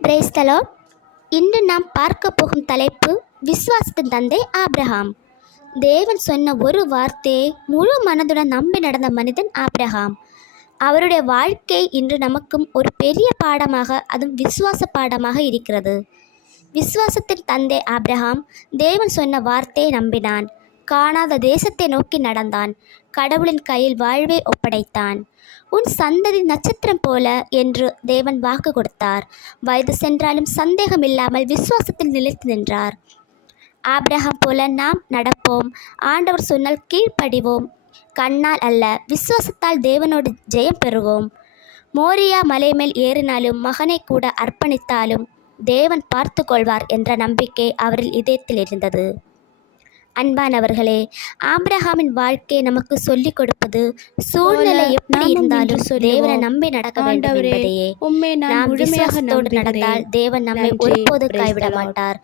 Praise the Lord. இன்று நாம் பார்க்க போகும் தலைப்பு விசுவாசத்தின் தந்தை ஆபிரகாம். தேவன் சொன்ன ஒரு வார்த்தையை முழு மனதுடன் நம்பி நடந்த மனிதன் ஆபிரகாம். அவருடைய வாழ்க்கை இன்று நமக்கும் ஒரு பெரிய பாடமாக, அதுவும் விசுவாச பாடமாக இருக்கிறது. விசுவாசத்தின் தந்தை ஆபிரகாம் தேவன் சொன்ன வார்த்தையை நம்பினான். காணாத தேசத்தை நோக்கி நடந்தான். கடவுளின் கையில் வாழ்வை ஒப்படைத்தான். உன் சந்ததி நட்சத்திரம் போல என்று தேவன் வாக்கு கொடுத்தார். வயது சென்றாலும் சந்தேகம் இல்லாமல் விசுவாசத்தில் நிலைத்து நின்றார். ஆபிரகாம் போல நாம் நடப்போம். ஆண்டவர் சொன்னால் கீழ்ப்படிவோம். கண்ணால் அல்ல, விசுவாசத்தால் தேவனோடு ஜெயம் பெறுவோம். மோரியா மலை மேல் ஏறினாலும் மகனை கூட அர்ப்பணித்தாலும் தேவன் பார்த்து கொள்வார் என்ற நம்பிக்கை அவரில் இதயத்தில் இருந்தது. அன்பானவர்களே, ஆபிரகாமின் வாழ்க்கையை நமக்கு சொல்லிக் கொடுப்பது சூழ்நிலை எப்படி இருந்தாலும் தேவனை நம்பி நடக்க வேண்டும் என்பதையே. நாம் விசுவாசத்தோடு நடந்தால் தேவன் நம்மை ஒருபோது கைவிட மாட்டார்.